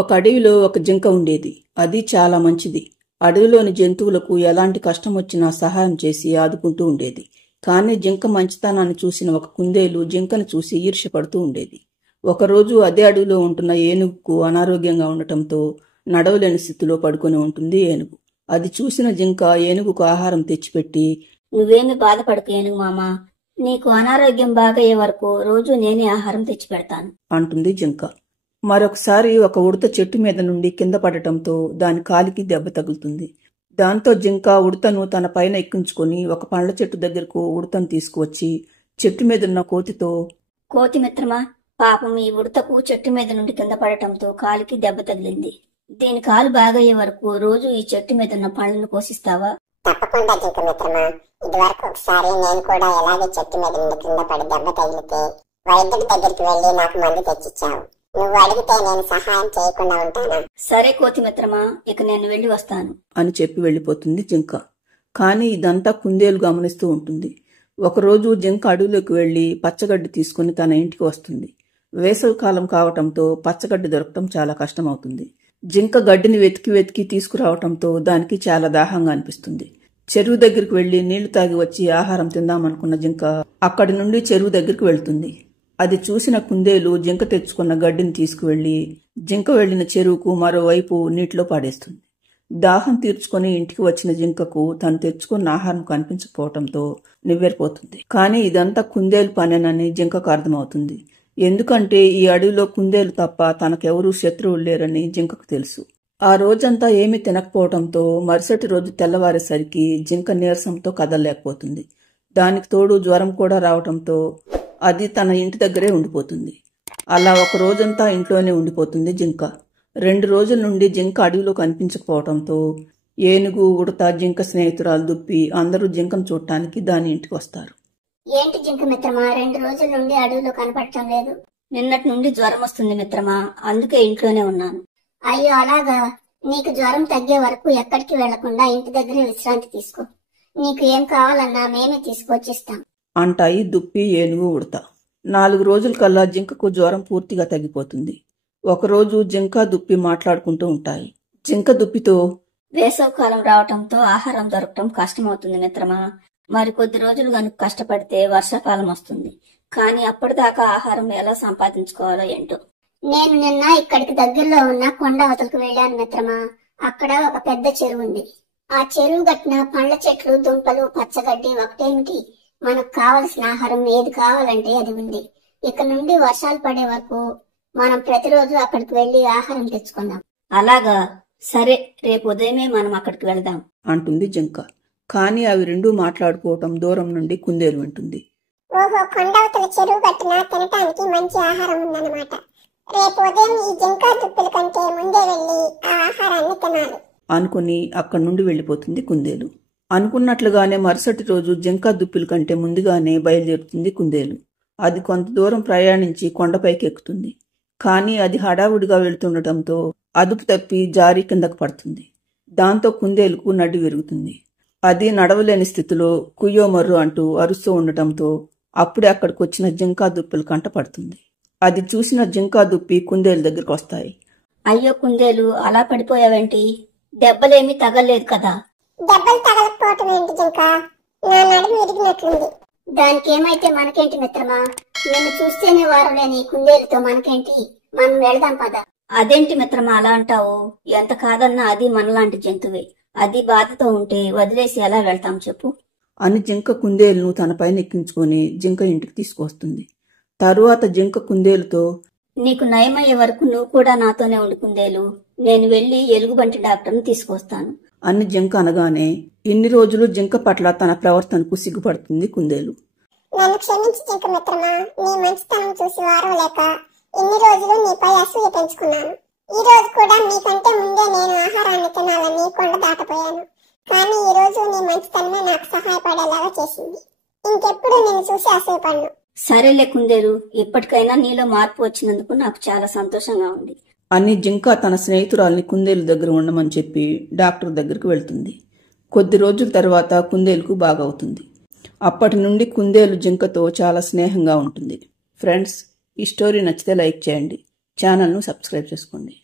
ఒక అడవిలో ఒక జింక ఉండేది. అది చాలా మంచిది. అడవిలోని జంతువులకు ఎలాంటి కష్టం వచ్చినా సహాయం చేసి ఆదుకుంటూ ఉండేది. కానీ జింక మంచితనాన్ని చూసిన ఒక కుందేలు జింకను చూసి ఈర్ష్యపడుతూ ఉండేది. ఒకరోజు అదే అడవిలో ఉంటున్న ఏనుగుకు అనారోగ్యంగా ఉండటంతో నడవలేని స్థితిలో పడుకొని ఉంటుంది ఏనుగు. అది చూసిన జింక ఏనుగుకు ఆహారం తెచ్చిపెట్టి, నువ్వేమి బాధపడకు ఏనుగు మామా, నీకు అనారోగ్యం బాగయ్యే వరకు రోజు నేనే ఆహారం తెచ్చిపెడతాను అంటుంది జింక. మరొకసారి ఒక ఉడత చెట్టు మీద నుండి కింద పడటంతో దాని కాలికి దెబ్బ తగులుతుంది. దాంతో జింక ఉడతను తన పైన ఎక్కించుకొని ఒక పండ్ల చెట్టు దగ్గరకు ఉడతను తీసుకువచ్చి చెట్టు మీదున్న కోతితో, కోతి మిత్రమా, పాపం ఈ ఉడతకు చెట్టు మీద నుండి కింద పడటంతో కాలికి దెబ్బ తగిలింది. దీని కాలు బాగయ్యే వరకు రోజు ఈ చెట్టు మీదున్న పండ్లను కోసిస్తావా? తప్పకుండా జింక మిత్రమా. ఇదివరకు ఒకసారి నేను కూడా ఎలాగే చెట్టు మీద నుండి కింద పడి దెబ్బ తగిలితే వైద్యుడి దగ్గరికి వెళ్లి నాకు మందు తెచ్చిచ్చావు. నువ్వు అడిగితే నేను సహాయం చేయకుండా ఉంటానా? సరే కోతి మిత్రమా, ఇక నేను వెళ్లి వస్తాను అని చెప్పి వెళ్లిపోతుంది జింక. కానీ ఇదంతా కుందేలు గమనిస్తూ ఉంటుంది. ఒకరోజు జింక అడవిలోకి వెళ్లి పచ్చగడ్డి తీసుకుని తన ఇంటికి వస్తుంది. వేసవి కాలం కావటంతో పచ్చగడ్డి దొరకటం చాలా కష్టమవుతుంది. జింక గడ్డిని వెతికి వెతికి తీసుకురావటంతో దానికి చాలా దాహంగా అనిపిస్తుంది. చెరువు దగ్గరికి వెళ్లి నీళ్లు తాగి వచ్చి ఆహారం తిందామనుకున్న జింక అక్కడి నుండి చెరువు దగ్గరికి వెళ్తుంది. అది చూసిన కుందేలు జింక తెచ్చుకున్న గడ్డిని తీసుకువెళ్లి జింక వెళ్లిన చెరువుకు మరోవైపు నీటిలో పాడేస్తుంది. దాహం తీర్చుకుని ఇంటికి వచ్చిన జింకకు తను తెచ్చుకున్న ఆహారం కనిపించకపోవటంతో నివ్వెరపోతుంది. కానీ ఇదంతా కుందేలు పనేనని జింకకు అర్థమవుతుంది. ఎందుకంటే ఈ అడవిలో కుందేలు తప్ప తనకెవరూ శత్రువులు లేరని జింకకు తెలుసు. ఆ రోజంతా ఏమీ తినకపోవటంతో మరుసటి రోజు తెల్లవారేసరికి జింక నీరసంతో కదలలేకపోతుంది. దానికి తోడు జ్వరం కూడా రావటంతో అది తన ఇంటి దగ్గరే ఉండిపోతుంది. అలా ఒక రోజంతా ఇంట్లోనే ఉండిపోతుంది జింక. 2 రోజుల నుండి జింక అడవిలో కనిపించకపోవటంతో ఏనుగు, ఉడత, జింక స్నేహితురాలు దుప్పి అందరూ జింకను చూడటానికి దాని ఇంటికి వస్తారు. ఏంటి జింక మిత్రమా, 2 రోజుల నుండి అడవిలో కనపడటం లేదు? నిన్నటి నుండి జ్వరం వస్తుంది మిత్రమా, అందుకే ఇంట్లోనే ఉన్నాను. అయ్యో అలాగా, నీకు జ్వరం తగ్గే వరకు ఎక్కడికి వెళ్లకుండా ఇంటి దగ్గరే విశ్రాంతి తీసుకో. నీకు ఏం కావాలన్నా మేమే తీసుకొచ్చిస్తాం అంటాయి దుప్పి, ఏనుగు, ఉడత. 4 రోజుల కల్లా జింకకు జ్వరం పూర్తిగా తగ్గిపోతుంది. ఒకరోజు జింక, దుప్పి మాట్లాడుకుంటూ ఉంటాయి. జింక దుప్పితో, వేసవికాలం రావటంతో ఆహారం దొరకటం కష్టమవుతుంది మిత్రమా. మరి కొద్ది రోజులు గనుక కష్టపడితే వర్షాకాలం వస్తుంది. కానీ అప్పటిదాకా ఆహారం ఎలా సంపాదించుకోవాలో ఏంటో. నేను నిన్న ఇక్కడికి దగ్గరలో ఉన్న కొండ అవతలకు వెళ్ళాను మిత్రమా. అక్కడ ఒక పెద్ద చెరువు ఉంది. ఆ చెరువు గట్టిన పండ్ల చెట్లు, దుంపలు, పచ్చగడ్డి ఒకటేమిటి, మనకు కావలసిన ఆహారం ఏది కావాలంటే అది ఉంది. ఇక నుండి వర్షాలు పడే వరకు మనం ప్రతిరోజు అక్కడికి వెళ్లి ఆహారం తెచ్చుకుందాం. అలాగా, సరే, రేపు ఉదయమే మనం అక్కడికి వెళదాం అంటుంది జింక. కానీ అవి రెండూ మాట్లాడుకోవటం దూరం నుండి కుందేలు వింటుంది. ఓహో, కొండవతల చెరువు గట్టున తినటానికి మంచి ఆహారం ఉందన్నమాట. రేపు ఉదయం ఈ జింక దుప్పుల కంటే ముందే వెళ్లి ఆ ఆహారాన్ని తినాలి అనుకుని అక్కడి నుండి వెళ్లిపోతుంది కుందేలు. అనుకున్నట్లుగానే మరుసటి రోజు జింక దుప్పిల కంటే ముందుగానే బయలుదేరుతుంది కుందేలు. అది కొంత దూరం ప్రయాణించి కొండపైకి ఎక్కుతుంది. కానీ అది హడావుడిగా వెళుతుండటంతో అదుపు తప్పి జారి కిందకు పడుతుంది. దాంతో కుందేలుకు నడ్డి విరుగుతుంది. అది నడవలేని స్థితిలో కుయ్యో మర్రు అంటూ అరుస్తూ ఉండటంతో అప్పుడే అక్కడికి వచ్చిన జింకా దుప్పిల కంట పడుతుంది. అది చూసిన జింకా దుప్పి కుందేలు దగ్గరికి వస్తాయి. అయ్యో కుందేలు, అలా పడిపోయావేంటి? దెబ్బలేమీ తగలేదు కదా? దెబ్బలు తగలకపోవటం ఏంటి జింక, నా నడుము విరిగినట్లుంది. దానికేమైతే మనకేంటి మిత్రమా, నిన్ను చూస్తేనే వారం లేని కుందేలుతో మనకేంటి, మనం వెళదాం పద. అదేంటి మిత్రమా అలా అంటావు? ఎంత కాదన్నా అది మనలాంటి జంతువే. అది బాధతో ఉంటే వదిలేసి ఎలా వెళ్తాం చెప్పు అని జింక కుందేలును తన పైన ఎక్కించుకొని జింక ఇంటికి తీసుకొస్తుంది. తరువాత జింక కుందేలుతో, నీకు నయమయ్యే వరకు నువ్వు కూడా నాతోనే ఉండు కుందేలు. నేను వెళ్లి ఎలుగుబంటి డాక్టర్ని తీసుకొస్తాను అని జింక అనగానే ఇన్ని రోజులు జింక పట్ల తన ప్రవర్తనకు సిగ్గుపడుతుంది కుందేలు. నన్ను క్షమించి జింక మిత్రమా, నీ మంచితనం చూసి వారం లేక ఇన్ని రోజులు నీపై అసూయ పెంచుకున్నాను. ఈ రోజు కూడా మీకంటే ముందే నేను ఆహారాన్ని తినాలని కొండ దాటపోయాను. కానీ ఈ రోజు నీ మంచితనమే నాకు సహాయపడేలాగా చేసింది. ఇంకెప్పుడు నేను చూసి అసూయపడను. సరేలే కుందేలు, ఇప్పటికైనా నీలో మార్పు వచ్చినందుకు నాకు చాలా సంతోషంగా ఉంది అని జింక తన స్నేహితురాల్ని కుందేలు దగ్గర ఉండమని చెప్పి డాక్టర్ దగ్గరకు వెళ్తుంది. కొద్ది రోజుల తర్వాత కుందేలుకు బాగవుతుంది. అప్పటి నుండి కుందేలు జింకతో చాలా స్నేహంగా ఉంటుంది. ఫ్రెండ్స్, ఈ స్టోరీ నచ్చితే లైక్ చేయండి, ఛానల్ను సబ్స్క్రైబ్ చేసుకోండి.